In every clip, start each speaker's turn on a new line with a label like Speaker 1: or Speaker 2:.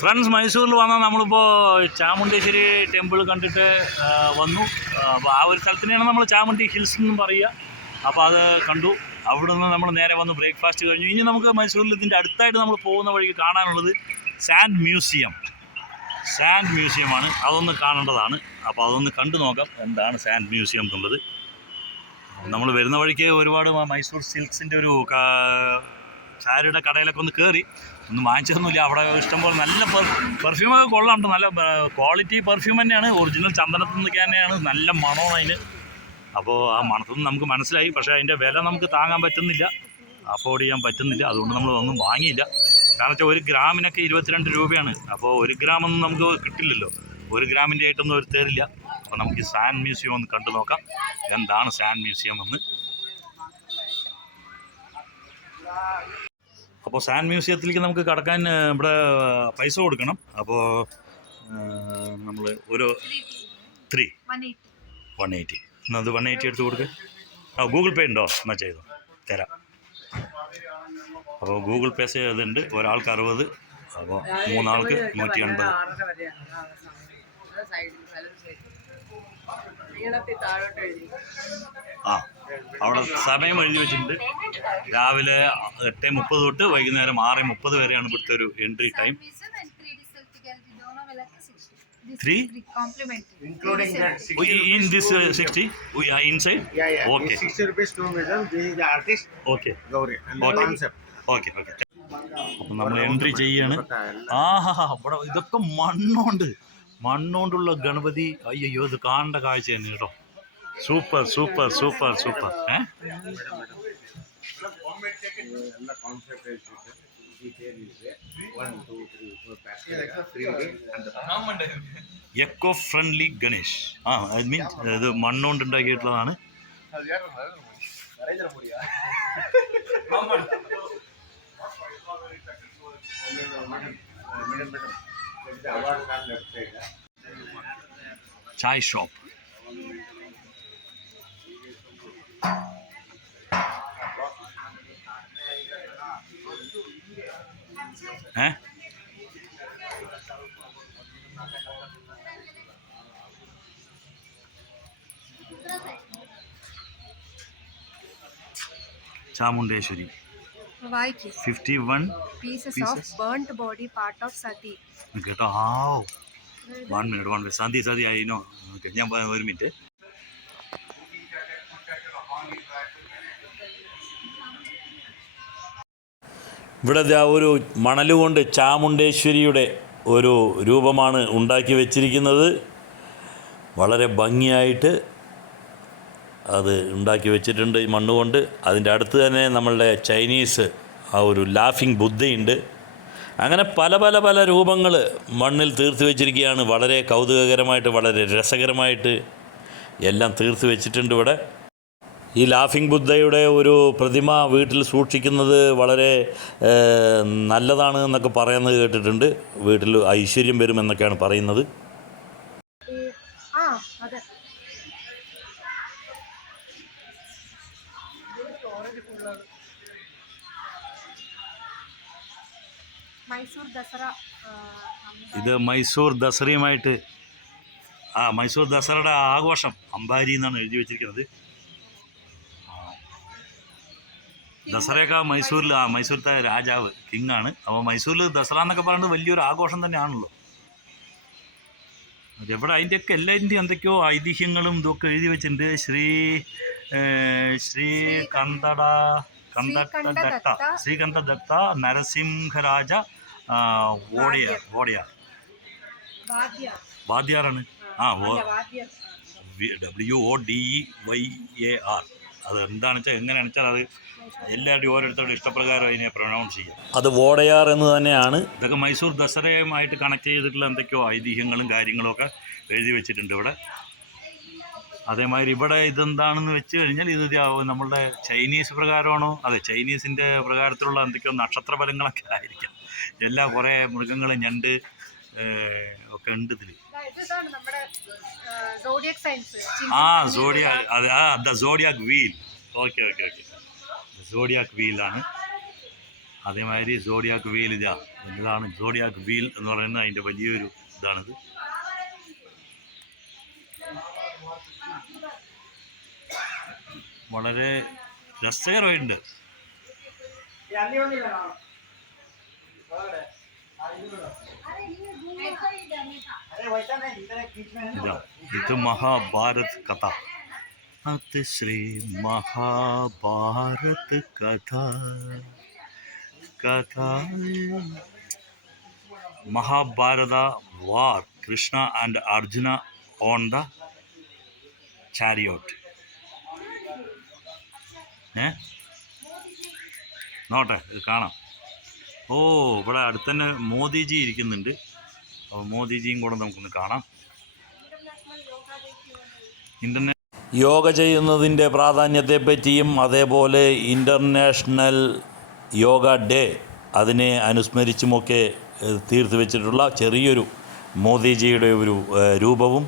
Speaker 1: Friends മൈസൂരിൽ വന്നാൽ നമ്മളിപ്പോൾ ചാമുണ്ടേശ്വരി ടെമ്പിൾ കണ്ടിട്ട് വന്നു. അപ്പോൾ ആ ഒരു സ്ഥലത്തിനെയാണ് നമ്മൾ ചാമുണ്ടി ഹിൽസ് എന്നും പറയുക. അപ്പോൾ അത് കണ്ടു. അവിടെ നിന്ന് നമ്മൾ നേരെ വന്ന് ബ്രേക്ക്ഫാസ്റ്റ് കഴിഞ്ഞു. ഇനി നമുക്ക് മൈസൂരിൽ ഇതിന്റെ അടുത്തായിട്ട് നമ്മൾ പോകുന്ന വഴിക്ക് കാണാനുള്ളത് സാൻഡ് മ്യൂസിയം. സാൻഡ് മ്യൂസിയമാണ്. അതൊന്ന് കാണേണ്ടതാണ്. അപ്പോൾ അതൊന്ന് കണ്ടു നോക്കാം എന്താണ് സാൻഡ് മ്യൂസിയം എന്നുള്ളത്. നമ്മൾ വരുന്ന വഴിക്ക് ഒരുപാട് മൈസൂർ സിൽക്സിന്റെ ഒരു സാരിയുടെ കടയിലൊക്കെ ഒന്ന് കയറി ഒന്നും വാങ്ങിച്ചതൊന്നുമില്ല. അവിടെ ഇഷ്ടംപോലെ നല്ല പെർഫ്യൂമൊക്കെ കൊള്ളാണ്ട് നല്ല ക്വാളിറ്റി പെർഫ്യൂം തന്നെയാണ്. ഒറിജിനൽ ചന്ദനത്തിൽ നിന്നൊക്കെ തന്നെയാണ്. നല്ല മണമാണ് അതിന്. അപ്പോൾ ആ മണത്തിൽ നമുക്ക് മനസ്സിലായി. പക്ഷേ അതിന്റെ വില നമുക്ക് താങ്ങാൻ പറ്റുന്നില്ല. അഫോർഡ് ചെയ്യാൻ പറ്റുന്നില്ല. അതുകൊണ്ട് നമ്മൾ ഒന്നും വാങ്ങിയില്ല. കാരണം വെച്ചാൽ ഒരു ഗ്രാമിനൊക്കെ ഇരുപത്തിരണ്ട് രൂപയാണ്. അപ്പോൾ ഒരു ഗ്രാമൊന്നും നമുക്ക് കിട്ടില്ലല്ലോ. ഒരു ഗ്രാമിന്റെ ആയിട്ടൊന്നും ഒരു തരില്ല. അപ്പോൾ നമുക്ക് സാൻഡ് മ്യൂസിയം ഒന്ന് കണ്ടു നോക്കാം. എന്താണ് സാൻഡ് മ്യൂസിയം എന്ന്? അപ്പോൾ സാൻ മ്യൂസിയത്തിലേക്ക് നമുക്ക് കടക്കാൻ ഇവിടെ പൈസ കൊടുക്കണം അപ്പോൾ നമ്മൾ ഒരു ത്രീ
Speaker 2: വൺ എയ്റ്റി
Speaker 1: എന്നാൽ അത് വൺ എയ്റ്റി എടുത്ത് കൊടുക്ക് ആ ഗൂഗിൾ പേ ഉണ്ടോ എന്നാൽ ചെയ്തോ തരാം അപ്പോൾ ഗൂഗിൾ പേ ചെയ്തുണ്ട് ഒരാൾക്ക് അറുപത് അപ്പോൾ മൂന്നാൾക്ക് നൂറ്റി എൺപത് ആ അവിടെ സമയം എഴുതി വെച്ചിട്ടുണ്ട്. രാവിലെ എട്ട് മുപ്പത് തൊട്ട് വൈകുന്നേരം ആറ് മുപ്പത് വരെയാണ് ഇവിടുത്തെ ഒരു
Speaker 3: entry time six
Speaker 1: in this sixty inside
Speaker 3: Yeah, yeah.
Speaker 1: Okay.
Speaker 3: 60 rupees to museum. This is the artist.
Speaker 1: Okay
Speaker 3: Gauri. And the
Speaker 1: okay okay അപ്പം നമ്മൾ എൻട്രി ചെയ്യാണ്. ആഹാ ഇവിടെ ഇതൊക്കെ മണ്ണുണ്ട്. മണ്ണോണ്ടുള്ള ഗണപതി അയ്യോ ഇത് കാണേണ്ട കാഴ്ച തന്നെ കേട്ടോ
Speaker 3: super super super super a
Speaker 1: eco friendly Ganesh ആ ഐ മീൻ ഇത് മണ്ണോണ്ട് ഉണ്ടാക്കിയിട്ടുള്ളതാണ്
Speaker 3: നരേന്ദ്രമോദിയാ
Speaker 1: চায় শপ হ্যাঁ? చాముండేశ్వరి
Speaker 2: വായിക്ക്
Speaker 1: fifty one
Speaker 2: pieces of burnt body part of Sati
Speaker 1: കേട്ടോ ആ വൺ മിനിറ്റ് വൺ മിനിറ്റ് സന്ധി സതി ആയിനോ ഓക്കെ ഞാൻ ഒരു മിനിറ്റ്. ഇവിടെ ഒരു മണൽ കൊണ്ട് ചാമുണ്ടേശ്വരിയുടെ ഒരു രൂപമാണ് ഉണ്ടാക്കി വെച്ചിരിക്കുന്നത്. വളരെ ഭംഗിയായിട്ട് അത് ഉണ്ടാക്കി വെച്ചിട്ടുണ്ട് ഈ മണ്ണുകൊണ്ട് അതിന്റെ അടുത്ത് തന്നെ നമ്മളുടെ ചൈനീസ് ആ ഒരു ലാഫിംഗ് ബുദ്ധയുണ്ട്. അങ്ങനെ പല പല പല രൂപങ്ങൾ മണ്ണിൽ തീർത്ത് വെച്ചിരിക്കുകയാണ്. വളരെ കൗതുകകരമായിട്ട് വളരെ രസകരമായിട്ട് എല്ലാം തീർത്ത് വെച്ചിട്ടുണ്ട് ഇവിടെ. ഈ ലാഫിംഗ് ബുദ്ധയുടെ ഒരു പ്രതിമ വീട്ടിൽ സൂക്ഷിക്കുന്നത് വളരെ നല്ലതാണ് എന്നൊക്കെ പറയുന്നത് കേട്ടിട്ടുണ്ട്. വീട്ടിൽ ഐശ്വര്യം വരുമെന്നൊക്കെയാണ് പറയുന്നത്.
Speaker 2: മൈസൂർ ദസറ
Speaker 1: ഇത് മൈസൂർ ദസറയുമായിട്ട് ആ മൈസൂർ ദസറയുടെ ആഘോഷം അമ്പാരി എന്നാണ് എഴുതി വെച്ചിരിക്കുന്നത്. ദസറയൊക്കെ മൈസൂരിൽ ആ മൈസൂരത്തെ രാജാവ് കിങ് ആണ് അപ്പോൾ മൈസൂരിൽ ദസറ എന്നൊക്കെ പറയുന്നത് വലിയൊരു ആഘോഷം തന്നെയാണല്ലോ. എവിടെ അതിന്റെയൊക്കെ എല്ലാതിന്റെയും എന്തൊക്കെയോ ഐതിഹ്യങ്ങളും ഇതൊക്കെ എഴുതി വെച്ചിട്ടുണ്ട്. ശ്രീ ശ്രീ കന്തട കന്ത ദത്ത ശ്രീകണ്ഠ ദത്ത. നരസിംഹരാജ ആ, ഓടിയ
Speaker 2: വാദ്യ.
Speaker 1: വാദ്യാറാണ് ആ
Speaker 2: O
Speaker 1: W O D E Y A R അത് എന്താണെന്ന് വെച്ചാൽ എങ്ങനെയാണെന്ന് വെച്ചാൽ അത് എല്ലാവരുടെയും ഓരോരുത്തരുടെ ഇഷ്ടപ്രകാരം അതിനെ പ്രൊനൗൺസ് ചെയ്യുക. അത് വോടയാർ എന്ന് തന്നെയാണ്. ഇതൊക്കെ മൈസൂർ ദസറയുമായിട്ട് കണക്ട് ചെയ്തിട്ടുള്ള എന്തൊക്കെയോ ഐതിഹ്യങ്ങളും കാര്യങ്ങളും ഒക്കെ എഴുതി വെച്ചിട്ടുണ്ട് ഇവിടെ. അതേമാതിരി ഇവിടെ ഇതെന്താണെന്ന് വെച്ച് കഴിഞ്ഞാൽ ഇത് നമ്മളുടെ ചൈനീസ് പ്രകാരമാണോ? അതെ ചൈനീസിന്റെ പ്രകാരത്തിലുള്ള എന്തൊക്കെയോ നക്ഷത്ര ഫലങ്ങളൊക്കെ ആയിരിക്കാം. എല്ലാ കുറേ മൃഗങ്ങൾ ഞണ്ട് ഒക്കെ ഉണ്ട് ഇതിൽ ആ സോഡിയാ അത് zodiac wheel okay okay okay zodiac വീലാണ് അതേമാതിരി സോഡിയാക് വീൽ ഇതാ. ഇതാണ് സോഡിയാക് വീൽ എന്ന് പറയുന്നത് അതിന്റെ വലിയൊരു ഇതാണിത്. വളരെ രസകരമായിട്ടുണ്ട്. ഇതാ ഇത് മഹാഭാരത് കഥ അത് ശ്രീ മഹാഭാരത് കഥ കഥ Mahabharata war Krishna and Arjuna on the chariot ഏ നോട്ടെ ഇത് കാണാം ഓ ഇവിടെ അടുത്ത് തന്നെ മോദിജി ഇരിക്കുന്നുണ്ട്. അപ്പോൾ മോദിജിയും കൂടെ നമുക്കൊന്ന് കാണാം. ഇന്റർനെറ്റ് യോഗ ചെയ്യുന്നതിന്റെ പ്രാധാന്യത്തെപ്പറ്റിയും അതേപോലെ ഇന്റർനാഷണൽ യോഗ ഡേ അതിനെ അനുസ്മരിച്ചുമൊക്കെ തീർത്തു വെച്ചിട്ടുള്ള ചെറിയൊരു മോദിജിയുടെ ഒരു രൂപവും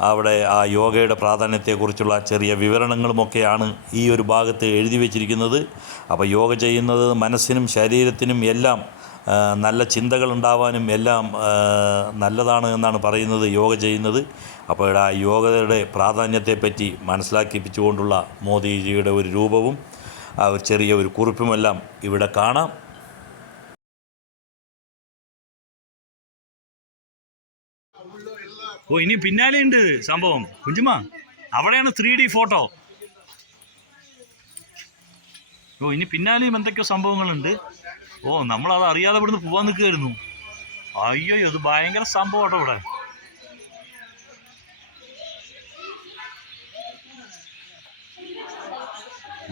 Speaker 1: അവിടെ ആ യോഗയുടെ പ്രാധാന്യത്തെക്കുറിച്ചുള്ള ചെറിയ വിവരണങ്ങളുമൊക്കെയാണ് ഈ ഒരു ഭാഗത്ത് എഴുതി വച്ചിരിക്കുന്നത്. അപ്പോൾ യോഗ ചെയ്യുന്നത് മനസ്സിനും ശരീരത്തിനും എല്ലാം നല്ല ചിന്തകൾ ഉണ്ടാവാനും എല്ലാം നല്ലതാണ് എന്നാണ് പറയുന്നത് യോഗ ചെയ്യുന്നത്. അപ്പോൾ ആ യോഗയുടെ പ്രാധാന്യത്തെപ്പറ്റി മനസ്സിലാക്കിപ്പിച്ചുകൊണ്ടുള്ള മോദിജിയുടെ ഒരു രൂപവും ആ ഒരു ചെറിയ ഒരു കുറിപ്പുമെല്ലാം ഇവിടെ കാണാം. ഓ ഇനി പിന്നാലെ ഉണ്ട് സംഭവം. കുഞ്ചുമ അവിടെയാണ് ത്രീ ഡി ഫോട്ടോ ഓ ഇനി പിന്നാലെയും എന്തൊക്കെയോ സംഭവങ്ങളുണ്ട്. ഓ നമ്മളത് അറിയാതെ ഇവിടുന്ന് പോവാൻ നിൽക്കുകയായിരുന്നു അയ്യോ ഇത് ഭയങ്കര സംഭവം കേട്ടോ ഇവിടെ.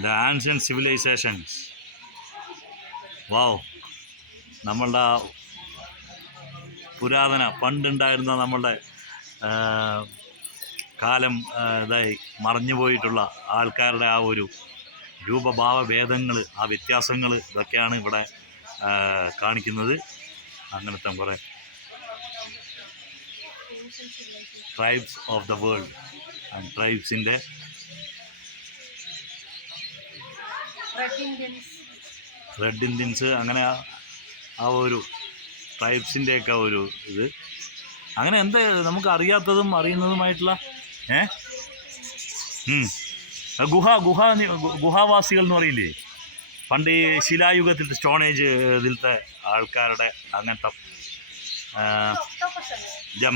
Speaker 1: ദ ആൻഷ്യൻ സിവിലൈസേഷൻസ് വാവ് നമ്മളുടെ പുരാതന പണ്ടുണ്ടായിരുന്ന നമ്മളുടെ കാലം ഇതായി മറഞ്ഞു പോയിട്ടുള്ള ആൾക്കാരുടെ ആ ഒരു രൂപഭാവ ഭേദങ്ങൾ ആ വ്യത്യാസങ്ങൾ ഇതൊക്കെയാണ് ഇവിടെ കാണിക്കുന്നത്. അങ്ങനത്തെ കുറേ tribes of the world and ട്രൈബ്സിന്റെ
Speaker 2: red Indians
Speaker 1: അങ്ങനെ ആ- ആ ഒരു ട്രൈബ്സിന്റെയൊക്കെ ഒരു ഇത്. അങ്ങനെ എന്ത് നമുക്ക് അറിയാത്തതും അറിയുന്നതുമായിട്ടുള്ള ഏ? ഗുഹ ഗുഹ ഗുഹാവാസികൾ എന്ന് പറയില്ലേ? പണ്ട് ഈ ശിലായുഗത്തിൽ സ്റ്റോൺ ഏജ് ഇതിലത്തെ ആൾക്കാരുടെ അങ്ങനത്തെ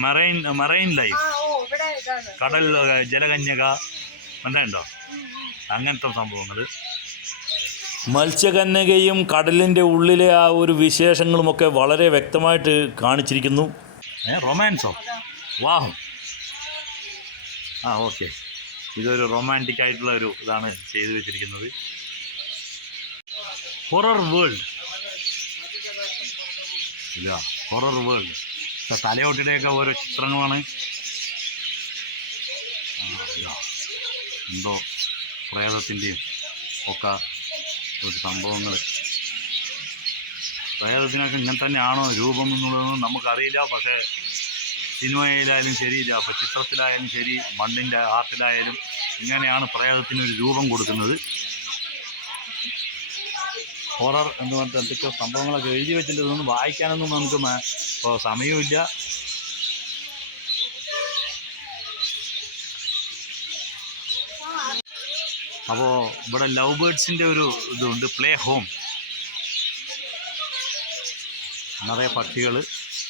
Speaker 1: മറൈൻ മറൈൻ ലൈഫ് കടൽ ജലകന്യക മനസ്സിലുണ്ടോ അങ്ങനത്തെ സംഭവങ്ങൾ മത്സ്യകന്യകയും കടലിന്റെ ഉള്ളിലെ ആ ഒരു വിശേഷങ്ങളുമൊക്കെ വളരെ വ്യക്തമായിട്ട് കാണിച്ചിരിക്കുന്നു. ഏ റൊമാൻസോ? വാഹ്. ആ ഓക്കെ. ഇതൊരു റൊമാന്റിക് ആയിട്ടുള്ള ഒരു ഇതാണ് ചെയ്തു വെച്ചിരിക്കുന്നത്. ഹൊറർ വേൾഡ് ഇല്ല ഹൊറർ വേൾഡ് തലയോട്ടിയുടെയൊക്കെ ഓരോ ചിത്രങ്ങളാണ്. എന്തോ പ്രേതത്തിന്റെയും ഒക്കെ ഒരു സംഭവങ്ങൾ പ്രേതത്തിനൊക്കെ ഇങ്ങനെ തന്നെയാണോ രൂപം എന്നുള്ളതൊന്നും നമുക്കറിയില്ല. പക്ഷേ സിനിമയിലായാലും ശരിയില്ല അപ്പോൾ ചിത്രത്തിലായാലും ശരി മണ്ണിന്റെ ആർട്ടിലായാലും ഇങ്ങനെയാണ് പ്രേതത്തിനൊരു രൂപം കൊടുക്കുന്നത്. ഹൊറർ എന്ന് പറഞ്ഞിട്ട് എന്തൊക്കെയോ സംഭവങ്ങളൊക്കെ എഴുതി വെച്ചിട്ട് ഇതൊന്നും വായിക്കാനൊന്നും നമുക്ക് ഇപ്പോൾ സമയമില്ല അപ്പോൾ ഇവിടെ ലവ് ബേർഡ്സിന്റെ ഒരു ഇതുണ്ട് പ്ലേ ഹോം. നിറയെ പക്ഷികൾ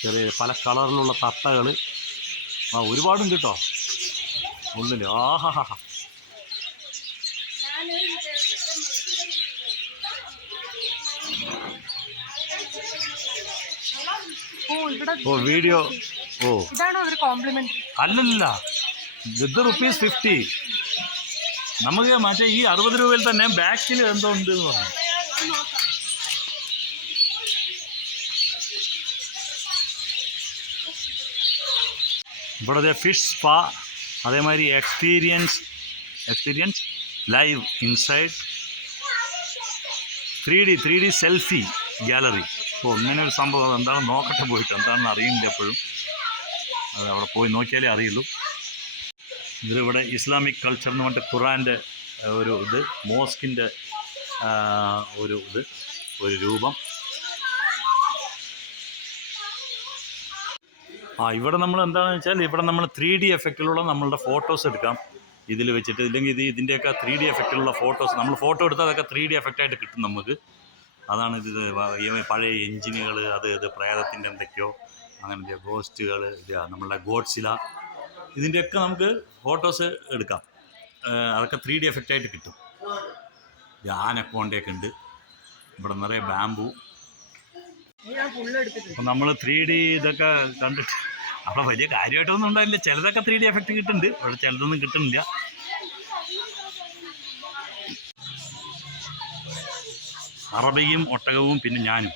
Speaker 1: ചെറിയ പല കളറിലുള്ള തത്തകൾ ആ ഒരുപാടുണ്ട് കേട്ടോ ഉള്ളിൽ ആഹാ ഹാ
Speaker 2: ഓ
Speaker 1: വീഡിയോ. ഓ. അല്ലല്ല. ഇത് റുപ്പീസ് ഫിഫ്റ്റി നമുക്ക് മറ്റേ ഈ അറുപത് രൂപയിൽ തന്നെ ബാക്കിൽ എന്തോ ഉണ്ട് എന്ന് പറഞ്ഞു. ഇവിടുത്തെ ഫിഷ് സ്പാ അതേമാതിരി experience experience live inside three D three D selfie gallery ഓ ഇങ്ങനെ ഒരു സംഭവം എന്താണ് നോക്കട്ടെ പോയിട്ട്. എന്താണെന്ന് അറിയില്ല എപ്പോഴും. അത് അവിടെ പോയി നോക്കിയാലേ അറിയുള്ളൂ. ഇതിലിവിടെ ഇസ്ലാമിക് കൾച്ചർ എന്ന് പറഞ്ഞിട്ട് ഖുറാന്റെ ഒരു ഇത് മോസ്കിന്റെ ഒരു ഇത് ഒരു രൂപം. ആ ഇവിടെ നമ്മൾ എന്താണെന്ന് വെച്ചാൽ ഇവിടെ നമ്മൾ ത്രീ ഡി എഫക്റ്റിലുള്ള നമ്മളുടെ ഫോട്ടോസ് എടുക്കാം. ഇതിൽ വെച്ചിട്ട് ഇല്ലെങ്കിൽ ഇത് ഇതിന്റെയൊക്കെ ത്രീ ഡി എഫക്റ്റിലുള്ള ഫോട്ടോസ് നമ്മൾ ഫോട്ടോ എടുത്താൽ അതൊക്കെ ത്രീ ഡി എഫക്റ്റായിട്ട് കിട്ടും നമുക്ക്. അതാണ് ഇത് പഴയ എഞ്ചിനുകൾ അത് ഇത് പ്രേതത്തിന്റെ എന്തൊക്കെയോ അങ്ങനത്തെ ഗോസ്റ്റുകൾ ഇത് നമ്മളുടെ ഗോഡ്സില. ഇതിന്റെയൊക്കെ നമുക്ക് ഫോട്ടോസ് എടുക്കാം. അതൊക്കെ ത്രീ ഡി എഫക്റ്റായിട്ട് കിട്ടും. ഇത് ആനക്കോണ്ടയൊക്കെ ഉണ്ട്. ഇവിടെ നിറയെ ബാമ്പു
Speaker 2: ഞാൻ ഫുള്ള് എടുത്തിട്ടുണ്ട്
Speaker 1: അപ്പം നമ്മൾ ത്രീ ഡി ഇതൊക്കെ കണ്ടിട്ട് അവിടെ വലിയ കാര്യമായിട്ടൊന്നും ഉണ്ടായില്ല. ചിലതൊക്കെ ത്രീ ഡി എഫക്റ്റ് കിട്ടുന്നുണ്ട്. അവിടെ ചിലതൊന്നും കിട്ടുന്നില്ല. അറബിയും ഒട്ടകവും പിന്നെ ഞാനും.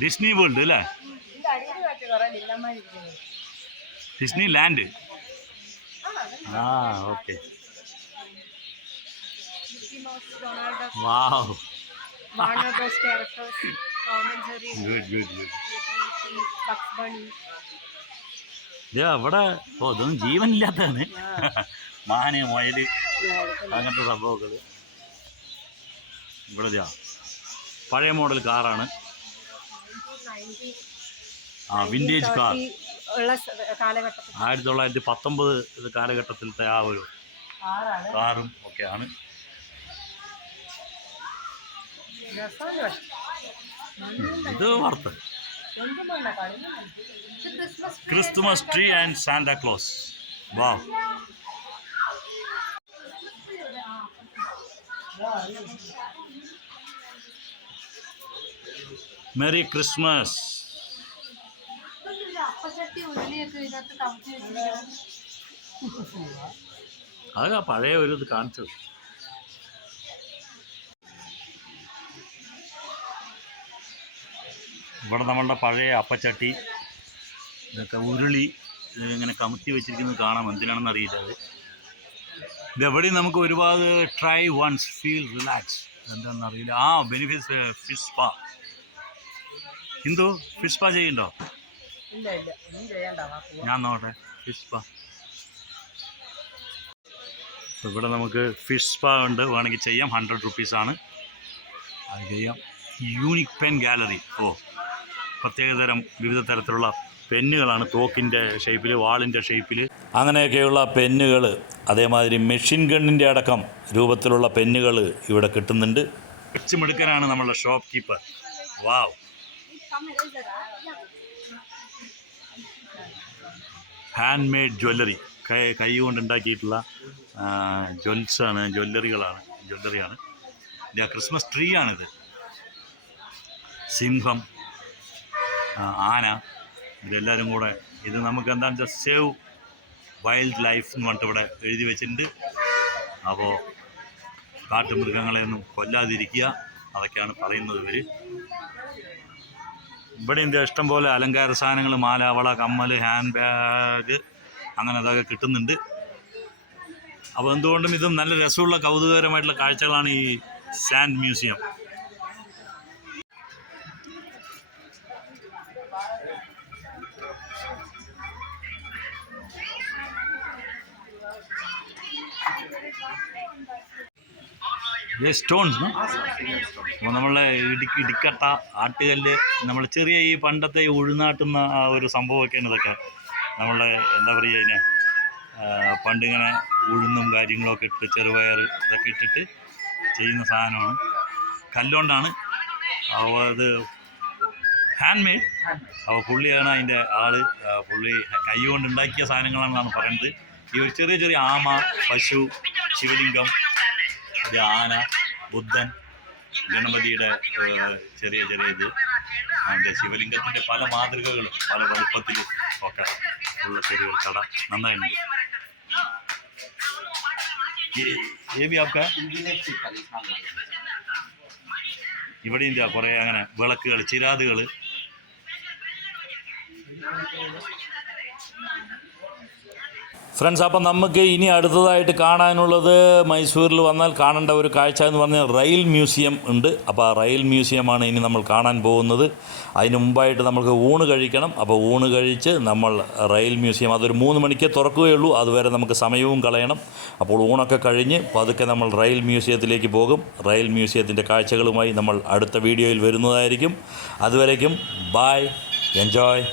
Speaker 1: ഡിസ്നി വേൾഡ് അല്ലേ? ഡിസ്നി ലാൻഡ്
Speaker 2: ആ
Speaker 1: ഓക്കെ. അവിടെ ഓ ഇതൊന്നും ജീവനില്ലാത്തതാണ്. മാന് മൊയൽ അങ്ങനത്തെ സംഭവങ്ങൾ ഇവിടെ പഴയ മോഡൽ കാറാണ്. ആ വിന്റേജ് കാർ
Speaker 2: ഉള്ള സ- കാലഘട്ടത്തിൽ.
Speaker 1: ആയിരത്തി തൊള്ളായിരത്തി പത്തൊമ്പത് കാലഘട്ടത്തിലത്തെ ആ ഒരു കാറും ഒക്കെയാണ് ഇത് വാർത്ത Christmas tree and Santa Claus. വാ. മെറി ക്രിസ്മസ് അത് പഴയ ഒരു ഇത് കാണിച്ചു ഇവിടെ നമ്മളുടെ പഴയ അപ്പച്ചട്ടി ഇതൊക്കെ ഉരുളി ഇങ്ങനെ കമത്തി വെച്ചിരിക്കുന്നത് കാണാം. എന്തിനാണെന്ന് അറിയില്ല അത്. ഇതെവിടെ നമുക്ക് ഒരുപാട് ട്രൈ വൺസ് ഫീൽ റിലാക്സ് എന്താണെന്ന് അറിയില്ല. ആ benefits fish spa Hindu fish spa ചെയ്യണ്ടോ ഞാൻ നോട്ടെ ഫിഷ് സ്പാ ഇവിടെ നമുക്ക് ഫിഷ് സ്പാ ഉണ്ട്. വേണമെങ്കിൽ ചെയ്യാം. ഹൺഡ്രഡ് റുപ്പീസാണ് അത് ചെയ്യാം. യൂണിക് പെൻ ഗാലറി ഓ പ്രത്യേകതരം വിവിധ തരത്തിലുള്ള പെന്നുകളാണ് തോക്കിന്റെ ഷേപ്പിൽ വാളിന്റെ ഷേപ്പിൽ അങ്ങനെയൊക്കെയുള്ള പെന്നുകൾ അതേമാതിരി മെഷീൻ ഗണ്ണിന്റെ അടക്കം രൂപത്തിലുള്ള പെന്നുകൾ ഇവിടെ കിട്ടുന്നുണ്ട്. വെച്ചുമെടുക്കാനാണ് നമ്മളുടെ shopkeeper wow handmade jewellery കൈ കൈ കൊണ്ട് ഉണ്ടാക്കിയിട്ടുള്ള ജ്വൽസാണ് ജ്വല്ലറികളാണ് ജ്വല്ലറിയാണ് ക്രിസ്മസ് ട്രീ ആണിത്. സിംഹം ആന ഇതെല്ലാവരും കൂടെ ഇത് നമുക്ക് എന്താണെന്ന് വെച്ചാൽ സേവ് വൈൽഡ് ലൈഫ് എന്ന് പറഞ്ഞിട്ട് ഇവിടെ എഴുതി വെച്ചിട്ടുണ്ട്. അപ്പോൾ കാട്ടുമൃഗങ്ങളെയൊന്നും കൊല്ലാതിരിക്കുക അതൊക്കെയാണ് പറയുന്നത് ഇവർ ഇവിടെ ഇന്ത്യ ഇഷ്ടം പോലെ അലങ്കാര സാധനങ്ങൾ മാല വള കമ്മൽ ഹാൻഡ് ബാഗ് അങ്ങനെ അതൊക്കെ കിട്ടുന്നുണ്ട്. അപ്പോൾ എന്തുകൊണ്ടും ഇതും നല്ല രസമുള്ള കൗതുകകരമായിട്ടുള്ള കാഴ്ചകളാണ് ഈ സാൻഡ് മ്യൂസിയം. സ്റ്റോൺസ് അപ്പോൾ നമ്മളെ ഇടുക്കി ഇടിക്കട്ട ആട്ടുകല്ല് നമ്മൾ ചെറിയ ഈ പണ്ടത്തെ ഈ ഉഴുന്നാട്ടുന്ന ആ ഒരു സംഭവമൊക്കെയാണ് ഇതൊക്കെ. നമ്മളെ എന്താ പറയുക ഇതിനെ ആ, പണ്ടിങ്ങനെ ഉഴുന്നും കാര്യങ്ങളൊക്കെ ഇട്ട് ചെറുപയർ ഇതൊക്കെ ഇട്ടിട്ട് ചെയ്യുന്ന സാധനമാണ്. കല്ലുകൊണ്ടാണ്. അപ്പോൾ അത് ഹാൻഡ് മെയ്ഡ് അപ്പോൾ പുള്ളിയാണ് അതിന്റെ ആൾ. പുള്ളി കൈ കൊണ്ട് ഉണ്ടാക്കിയ സാധനങ്ങളാണെന്നാണ് പറയുന്നത്. ഈ ഒരു ചെറിയ ചെറിയ ആമ പശു ശിവലിംഗം ആന ബുദ്ധൻ ഗണപതിയുടെ ഏഹ്, ചെറിയ ചെറിയ ഇത് അതിൻ്റെ ശിവലിംഗത്തിൻ്റെ പല മാതൃകകളും പല വലുപ്പത്തിൽ ഒക്കെ ഉള്ള ചെറിയൊരു കട നന്നായിട്ടുണ്ട് ये- ये भी आपका ഇവിടെ ഇല്ല കുറേ അങ്ങനെ വിളക്കുകൾ ചിരാതുകൾ ഫ്രണ്ട്സ് അപ്പം നമുക്ക് ഇനി അടുത്തതായിട്ട് കാണാനുള്ളത് മൈസൂരിൽ വന്നാൽ കാണേണ്ട ഒരു കാഴ്ച എന്ന് പറഞ്ഞാൽ റെയിൽ മ്യൂസിയം ഉണ്ട്. അപ്പോൾ ആ റെയിൽ മ്യൂസിയമാണ് ഇനി നമ്മൾ കാണാൻ പോകുന്നത്. അതിന് മുമ്പായിട്ട് നമുക്ക് ഊണ് കഴിക്കണം. അപ്പോൾ ഊണ് കഴിച്ച് നമ്മൾ റെയിൽ മ്യൂസിയം അതൊരു മൂന്ന് മണിക്കേ തുറക്കുകയുള്ളൂ അതുവരെ നമുക്ക് സമയവും കളയണം. അപ്പോൾ ഊണൊക്കെ കഴിഞ്ഞ് പതുക്കെ നമ്മൾ റെയിൽ മ്യൂസിയത്തിലേക്ക് പോകും. റെയിൽ മ്യൂസിയത്തിന്റെ കാഴ്ചകളുമായി നമ്മൾ അടുത്ത വീഡിയോയിൽ വരുന്നതായിരിക്കും. അതുവരേക്കും ബായ് എൻജോയ്